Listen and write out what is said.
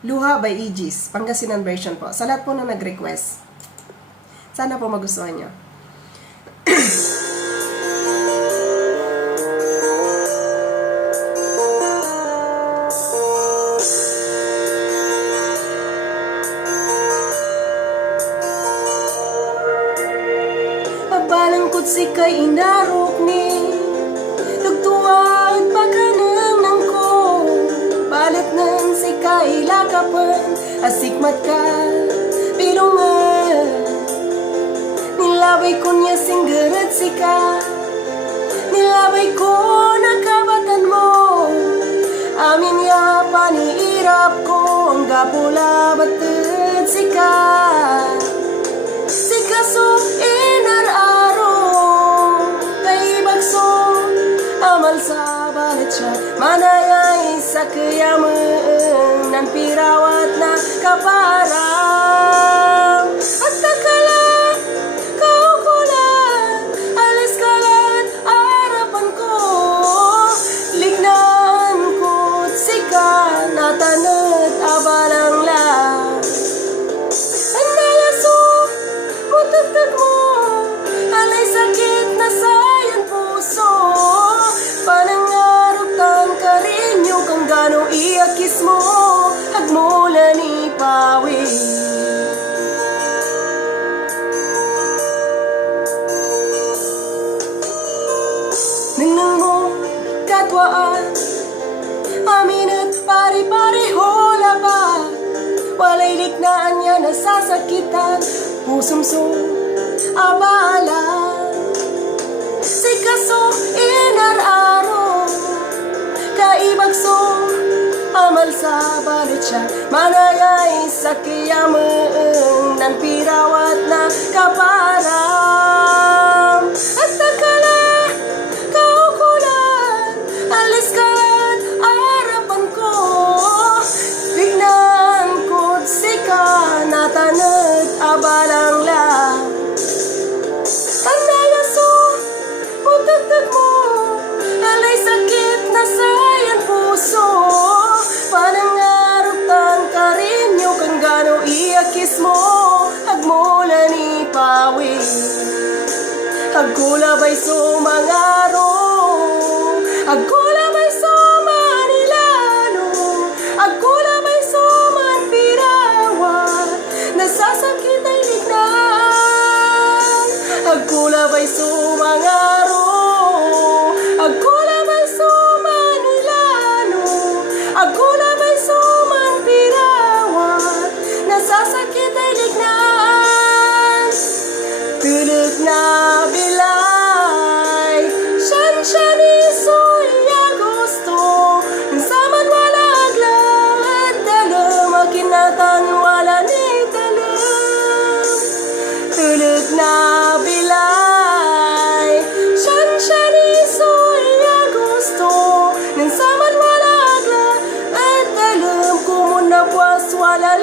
Luha by Aegis, Pangasinan version po. Sa lahat po na nag-request. Sana po magustuhan nyo. Balangkot si kay inarok ni tugtuwag pagkanang nang ko balat nan si kay lakapan asikmat ka pilungan nilabay ko niya singgarat si ka nilabay ko nakabatan mo amin ya paniirap ko ang gapula batid si ka si kaso sa balit siya manayay sa kayaman ng pirawat na kaparang at takala kaukulan alis kalat arapan ko lignan ko't sika natanot abalang lang andayaso mutagtag mo alay sakit na sayang puso panangarap tan karinyo kang gano iakis mo agmula ni pawi nang mo katwaan amin at pari-pareho laban walay liknaan niya nasasakitan pusumso abala si kaso inararo kaibagso amal sa balit siya manayay sa kiyaman ng pirawat na kaparam at takala kaukulan alis kalat arapan ko lignan ko't sika natanat abalang lang pagtagtag mo alay sakit na sayang puso panangarap tan karinyo kang gano iakis mo agmula ni pawi agkulabay sumangaro agkulabay sumanilano agkulabay sumanpirawan nasasakit ay lignan agkulabay sumangaro agkulabay sumanilano agkulabay sumanpirawan nasasakit ay lignan tulog na bilay siyan iso'y agosto saman wala aglat dalam makinatan wala ni dalam tulog na bilay siyan iso'y agosto nang saman wala aglat at dalam kumunabwas wala